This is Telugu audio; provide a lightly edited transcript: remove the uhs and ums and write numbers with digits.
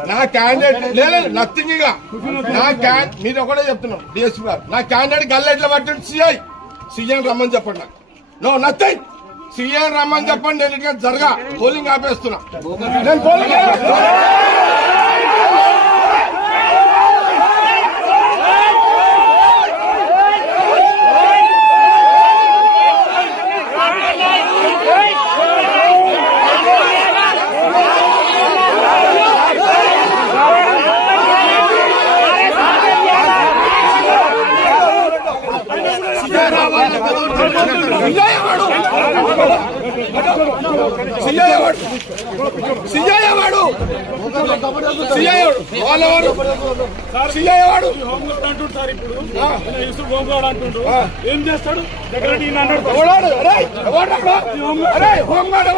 నా క్యాండిడేట్ లేదు నథింగ్ ఇక మీరు ఒకటే చెప్తున్నాం డిఎస్పీ గారు నా క్యాండిడేట్ గల్లెట్ల పట్టింది సీఎం రమ్మని చెప్పండి నాకు నో నథింగ్ సీఎం రమ్మని చెప్పండి నేను జరగా పోలింగ్ ఆపేస్తున్నా నేను పోలింగ్ ఏం చేస్తాడు హోంగార్డ్